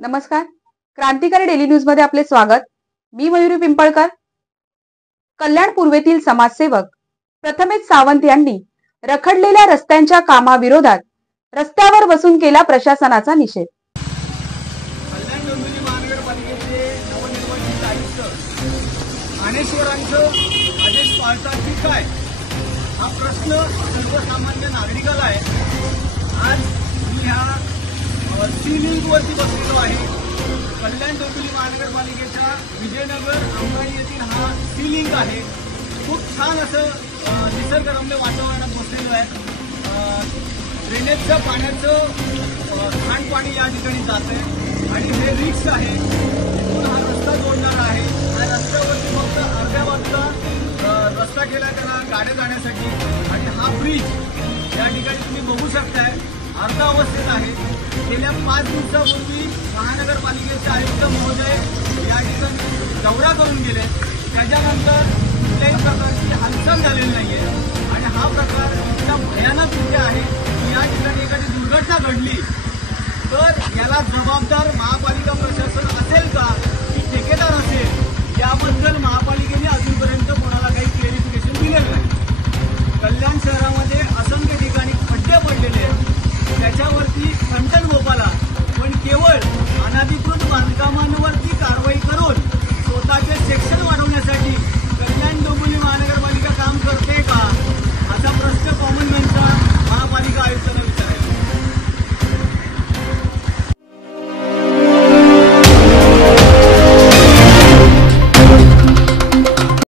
नमस्कार. क्रांतिकारी daily news मध्ये आपले स्वागत. मी मयुरी पिंपळकर. कल्याण पूर्वेतील समाजसेवक प्रथमेश सावंत यांनी रखडलेल्या रस्त्यांच्या कामाविरोधात रस्त्यावर बसून केला प्रशासनाचा निषेध. कल्याण डोंबिवली महानगरपालिकेचे नवनिर्वाचित आयुक्त ज्ञानेश्वरांचं आदेश पाळतात की काय, हा प्रश्न सर्वसामान्य नागरिकाला आहे. आज मी ह्या सीलिंगवरती बसलेलो आहे. कल्याण डोंबिवली महानगरपालिकेच्या विजयनगर अंबाडी येथील हा सीलिंग आहे. खूप छान असं निसर्गरम्य वातावरणात बसलेलो आहे. ड्रेनेजच्या पाण्याचं सांडपाणी या ठिकाणी जात आहे आणि हे रिक्स आहे. इथून हा रस्ता जोडणारा आहे. या रस्त्यावरती फक्त अर्ध्या वाजता रस्ता केला त्याला गाड्या जाण्यासाठी आणि हा ब्रिज या ठिकाणी तुम्ही बघू शकताय अर्धा अवस्थेत आहे. गेल्या 5 दिवसापूर्वी महानगरपालिकेचे आयुक्त महोदय या ठिकाणी दौरा करून गेले. त्याच्यानंतर कुठल्याही प्रकारची हालचाल झालेली नाहीये आणि हा प्रकार इतका भयानक इथे आहे की या ठिकाणी एखादी दुर्घटना घडली तर याला जबाबदार